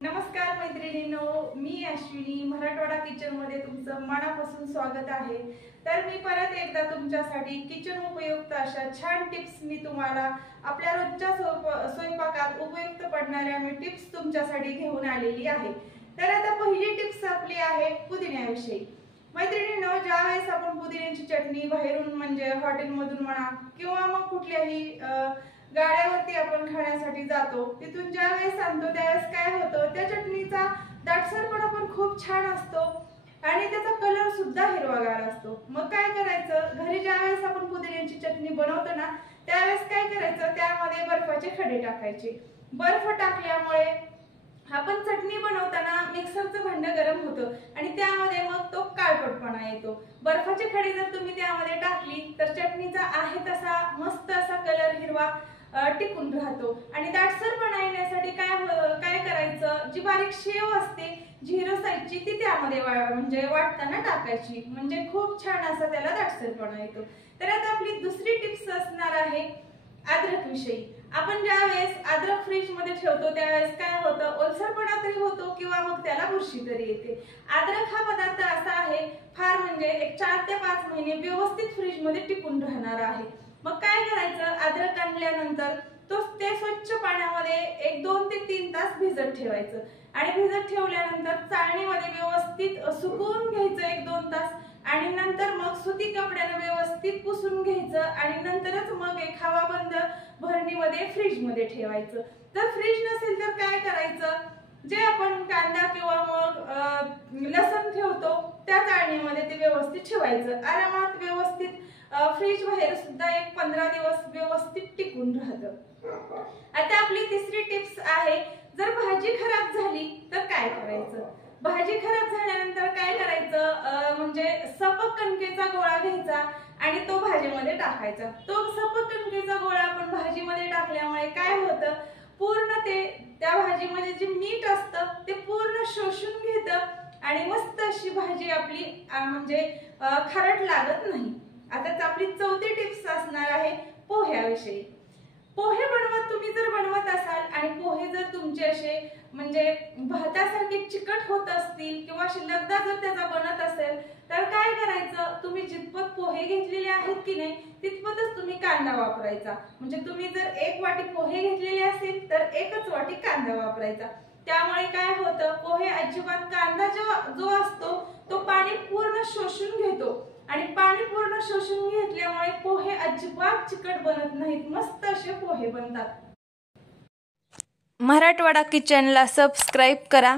नमस्कार मैत्रिणींनो, मी अश्विनी मराठवाडा किचन मध्ये तुमचं मनापासून स्वागत आहे। तर मी परत एकदा तुमच्यासाठी किचन उपयुक्त अशा छान टिप्स मी तुम्हाला आपल्या रोजच्या स्वयंपाकात उपयुक्त पडणाऱ्या मी टिप्स तुमच्यासाठी घेऊन आलेली आहे। तर आता पहिली टिप्स आपली आहे पुदिन्याविषयी। मैत्रिणींनो, ज्यावेळेस आपण पुदिन्याची चटणी बाहेरून म्हणजे हॉटेलमधून म्हणा किंवा मग कुठल्याही गाड्यावरती आपण खाण्यासाठी जातो, तिथून ज्यावेळेस आणतो त्यावेळेस काय होतं, त्या चटणीचा दाटसरपणा पण खूप छान असतो आणि त्याचा कलर सुद्धा हिरवागार असतो। मग काय करायचं, घरी ज्यावेळेस आपण पुदिन्याची चटणी बनवतो ना, त्यावेळेस काय करायचं, त्यामध्ये बर्फाचे खडे टाकायचे। बर्फ टाकल्यामुळे आपण चटणी बनवताना मिक्सरचं भांड गरम होतं आणि त्यामध्ये मग तो काळपटपणा येतो। बर्फाचे खडे जर तुम्ही त्यामध्ये टाकली तर चटणीचा आहे तसा मस्त असा कलर हिरवा टिकून राहतो। आणि दाटसरपणा येण्यासाठी काय करायचं, जी बारीक शेव असते झिरो साईजची ती त्यामध्ये म्हणजे वाटताना टाकायची, म्हणजे खूप छान असा त्याला दाटसरपणा येतो। तर आता आपली दुसरी टिप्स असणार आहे अद्रक विषयी। आपण ज्यावेळेस अद्रक फ्रीज मध्ये ठेवतो त्यावेळेस काय होतं, ओलसरपणा तरी होतो किंवा मग त्याला बुरशी तरी येते। अद्रक हा पदार्थ असा आहे फार म्हणजे एक 4 ते 5 महिने व्यवस्थित फ्रीज मध्ये टिकून राहणार आहे। मग काय करायचं, अद्रक आणल्यानंतर ते स्वच्छ पाण्यामध्ये 1-2 ते 3 तास भिजत ठेवायचं आणि भिजत ठेवल्यानंतर चाळणीमध्ये व्यवस्थित सुकवून घ्यायचं 1-2 तास आणि नंतर मग सुती कपड्याने व्यवस्थित पुसून घ्यायचं आणि नंतरच मग एक हवाबंद भरणीमध्ये फ्रीज मध्ये ठेवायचं। जर फ्रीज नसेल तर काय करायचं, जे आपण कांदा किंवा मग लसूण ठेवतो त्या चाळणीमध्ये ते व्यवस्थित ठेवायचं। आरामात व्यवस्थित फ्रीज बाहेर सुद्धा एक 15 दिवस व्यवस्थित टिकून राहतं। आता आपली तिसरी टिप्स आहे, जर भाजी खराब झाली तर काय करायचं। भाजी खराब झाल्यानंतर काय करायचं, म्हणजे सपक कणकेचा गोळा घ्यायचा आणि तो भाजीमध्ये टाकायचा। तो सपक कणकेचा गोळा आपण भाजीमध्ये टाकल्यामुळे काय होतं, पूर्ण त्या भाजीमध्ये जे मीठ असतं ते पूर्ण शोषून घेतं आणि मस्त अशी भाजी आपली म्हणजे खारट लागत नाही। आता आपली चौथी टिप्स असणार आहे पोह्याविषयी। पोहे तुम्ही जर बनवत असाल आणि पोहे जर तुमचे असे म्हणजे भातासारखे चिकट होत असतील किंवा लगदा जर त्याचा बनत असेल तर काय करायचं, तुम्ही जितपत पोहे घेतलेले आहेत की नाही तितपतच तुम्ही कांदा वापरायचा। म्हणजे तुम्ही जर 1 वाटी पोहे घेतलेले असेल तर 1च वाटी कांदा वापरायचा। त्यामुळे काय होतं, पोहे अजिबात कांदा जो असतो तो पाणी पूर्ण शोषून घेतो आणि पाणी पूर्ण शोषून घेतल्यामुळे पोहे अजिबात चिकट बनत नाहीत, मस्त असे पोहे बनतात। मराठवाडा किचनला सबस्क्राइब करा,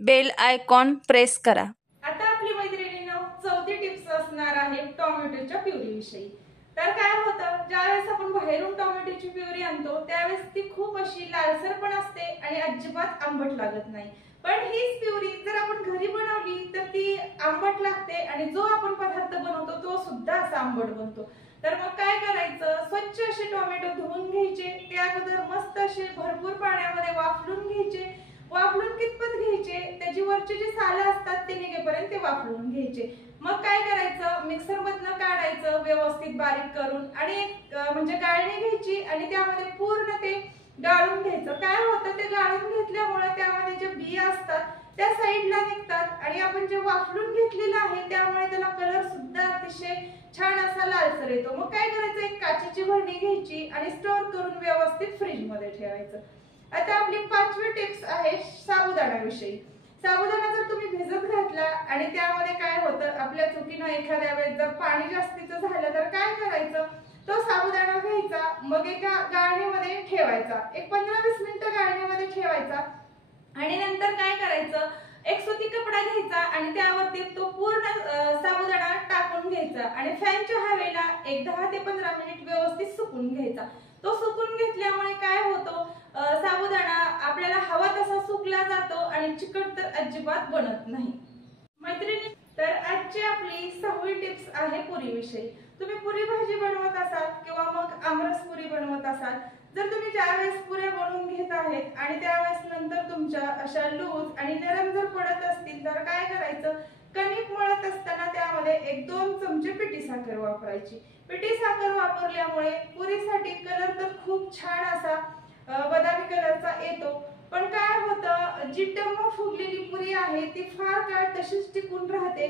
बेल आयकॉन प्रेस करा। आता आपली मैत्रिणींनो चौथी टिप्स असणार आहे टोमॅटोच्या प्युरी विषयी। तर काय होतं, ज्यावेळेस आपण बाहेरून टोमॅटोची प्युरी आणतो त्यावेळेस ती खूप अशी लालसर पण असते आणि अजिबात आंबट लागत नाही। पण हीच प्युरी जर आपण घरी बनवली तर ती आंबट लागते आणि जो आपण पदार्थ बनवतो तो सुद्धा असा आंबट बनतो। तर मग काय करायचं, स्वच्छ असे टोमॅटो धुवून घ्यायचे, ते अगोदर मस्त असे भरपूर पाण्यामध्ये वाफलून घ्यायचे। वाफलून कितपत घ्यायचे, त्याची वरची जी सालं असतात ते निघेपर्यंत ते वाफलून घ्यायचे। मग काय करायचं, मिक्सर मधनं काढायचं व्यवस्थित बारीक करून आणि एक म्हणजे गाळणी घ्यायची आणि त्यामध्ये पूर्ण ते गाळून घ्यायचं। काय होतं, ते गाळून घेतल्यामुळे त्यामध्ये जे बिया असतात त्या साईडला निघतात आणि आपण जे वाफलून घेतलेलं आहे त्यामुळे त्याला कलर सुद्धा अतिशय छान असा लालसर येतो। मग काय करायचं, एक काचेची भरणी घ्यायची आणि स्टोर करून व्यवस्थित फ्रीज मध्ये ठेवायचं। आता आपली 5वी टिप्स आहे साबुदाणा विषयी। साबुदाणा जर तुम्ही भिजत घातला आणि त्यामध्ये काय होतं, आपल्या चुकीनं एखाद्या वेळेस जर पाणी जास्तीचं झालं तर काय करायचं, तो साबुदाणा घ्यायचा, मग एका गाळणीमध्ये ठेवायचा, एक 15-20 मिनिटं गाळणीमध्ये ठेवायचा आणि नंतर काय करायचं, एक सुती कपडा घ्यायचा आणि त्यावरती तो पूर्ण साबुदाणा टाकून घ्यायचा आणि फॅनच्या हवेला एक 10 ते 15 मिनिट व्यवस्थित सुकून घ्यायचा। तो सुकून घेतल्यामुळे काय होतो, साबुदाणा आपल्याला हवा तसा सुकला जातो आणि चिकट तर अजिबात बनत नाही। मैत्रिणी, तर आजची आपली 6वी टिप्स आहे पुरी विषयी। तुम्ही पुरी भाजी बनवत असाल किंवा मग आमरस पुरी बनवत असाल, जर तुम्ही ज्यावेळेस पुऱ्या बनवून घेत आहेत आणि त्यावेळेस नंतर तुमच्या अशा लूज आणि नरम जर पडत असतील तर काय करायचं, कणिक मळत असताना त्यामध्ये 1-2 चमचे पिठी साखर वापरायची। पिठी साखर वापरल्यामुळे पुरीसाठी कलर तर खूप छान असा बदामी कलरचा येतो। पण काय होतं, जी टम्म फुगलेली पुरी आहे ती फार काळ तशीच टिकून राहते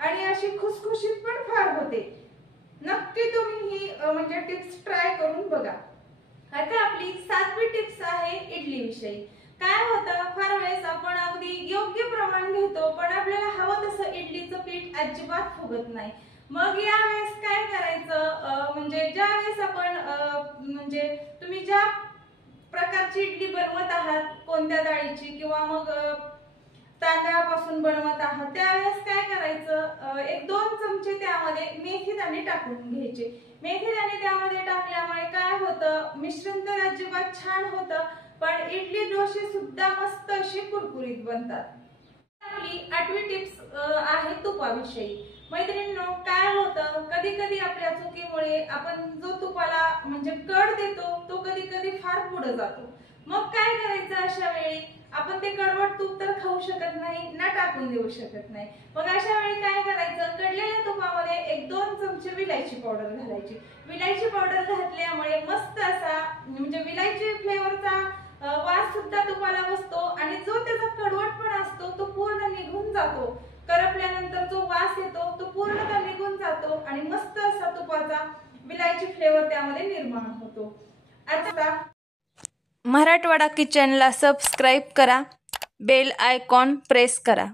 आणि अशी खुसखुशीत पण फार होते। नक्की तुम्ही ही म्हणजे टिप्स ट्राय करून बघा। आता आपली 7वी टिप्स आहे इडली विषयी। काय होतं, फार वेळेस आपण अगदी योग्य प्रमाण घेतो पण आपल्याला हवं तसं इडलीचं पीठ अजिबात फुगत नाही। मग या वेळेस काय करायचं, म्हणजे ज्या वेळेस आपण म्हणजे तुम्ही ज्या प्रकारची इडली बनवत आहात, कोणत्या डाळीची किंवा मग तांदळापासून बनवत आहात, त्यावेळेस काय करायचं, 1-2 चमचे त्यामध्ये मेथी दाणे टाकून घ्यायचे। मेथी दाणे त्यामध्ये टाकल्यामुळे काय होतं, मिश्रण तर अजिबात छान होतं पण इडली डोसे सुद्धा मस्त अशी कुरकुरीत बनतात। आपली 8वी टिप्स आहे तुपाविषयी। मैत्रिणींनो, काय होतं, कधी कधी आपल्या चुकीमुळे आपण जो तुपाला म्हणजे कड देतो तो कधी कधी फार पुढे जातो। मग काय करायचं, अशा वेळी आपण ते कडवट तूप तर खाऊ शकत नाही ना टाकून देऊ शकत नाही। मग अशा वेळी काय करायचं, कडलेल्या तुपामध्ये 1-2 चमचे विलायची पावडर घालायची। विलायची पावडर घातल्यामुळे मस्त असा म्हणजे विलायची फ्लेवरचा वास सुद्धा तुपाला बसतो आणि जो त्याचा कडवटपणा असतो तो पूर्ण निघून जातो। करपल्यानंतर जो वास येतो तो पूर्णतः निघून जातो आणि मस्त असा तुपाचा विलायची फ्लेवर त्यामध्ये निर्माण होतो। आता मराठवाडा किचनला सबस्क्राईब करा, बेल आयकॉन प्रेस करा।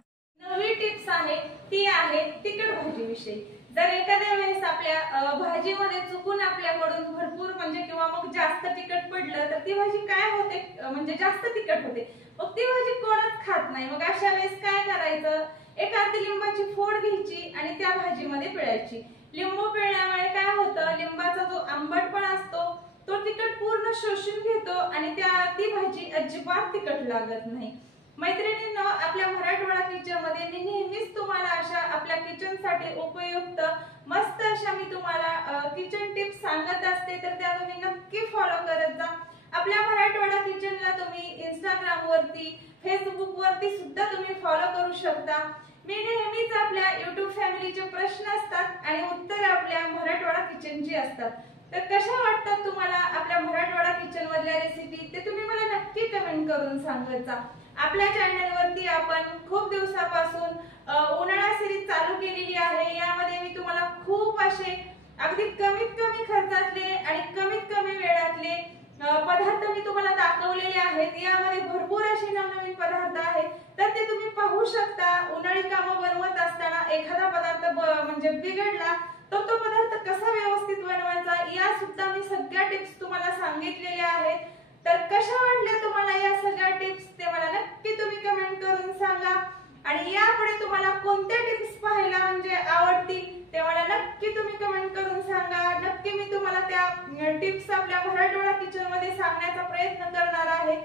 9वी टिप्स आहे ती आहे तिखट भाजी विषयी। जर एखाद्या वेळेस आपल्या भाजीमध्ये चुकून आपल्याकडून भरपूर म्हणजे किंवा मग जास्त तिखट पडलं तर ती भाजी काय होते, म्हणजे जास्त तिखट होते, मग ती भाजी कोणच खात नाही। मग अशा वेळेस काय करायचं, एक अर्धी लिंबाची फोड घ्यायची आणि त्या भाजीमध्ये पिळायची। लिंबू पिळल्यामुळे काय होतं, लिंबाचा जो आंबटपणा असतो तो तिखट पूर्ण शोषून घेतो आणि ती भाजी अजिबात तिखट लागत नाही। मैत्रिणींनो, आपल्या मराठवाडा किचन मध्ये मी नेहमीच तुम्हाला अशा आपल्या किचन साठी उपयुक्त मस्त अशा मी तुम्हाला किचन टिप्स सांगत असते, तर त्या तुम्ही नक्की फॉलो करत जा। आपल्या मराठवाडा किचनला तुम्ही इंस्टाग्राम वरती, फेसबुक वरती सुद्धा तुम्ही फॉलो करू शकता। मी नेहमीच आपल्या YouTube फॅमिलीचे प्रश्न असतात आणि उत्तर आपल्या मराठवाडा किचनची असतात। तर कशा वाटतात तुम्हाला आपल्या मराठवाडा किचन मधल्या रेसिपी, ते तुम्ही मला नक्की कमेंट करून सांगत जा। आपल्या चॅनल वरती आपण खूप दिवसापासून उन्हाळा सिरीज चालू केलेली आहे। यामध्ये मी तुम्हाला खूप असे अगदी कमीत कमी खर्चातले आणि कमीत कमी वेळातले पदार्थ मी तुम्हाला दाखवलेले आहेत। यामध्ये भरपूर असे नवनवीन पदार्थ आहेत, तर ते तुम्ही पाहू शकता। उन्हाळी कामं बनवत असताना एखादा पदार्थ म्हणजे बिघडला तर तो पदार्थ कसा व्यवस्थित बनवायचा या सुद्धा मी सगळ्या टिप्स तुम्हाला सांगितलेल्या आहेत। तर कशा वाटल्या तुम्हाला या सगळ्या टिप्स, ते मला नक्की तुम्ही कमेंट करून सांगा। आणि यापुढे तुम्हाला कोणत्या टिप्स पाहायला म्हणजे आवडतील ते मला नक्की तुम्ही कमेंट करून सांगा। नक्की मी तुम्हाला त्या टिप्स आपल्या मराठवाडा किचन मध्ये सांगण्याचा प्रयत्न करणार आहे।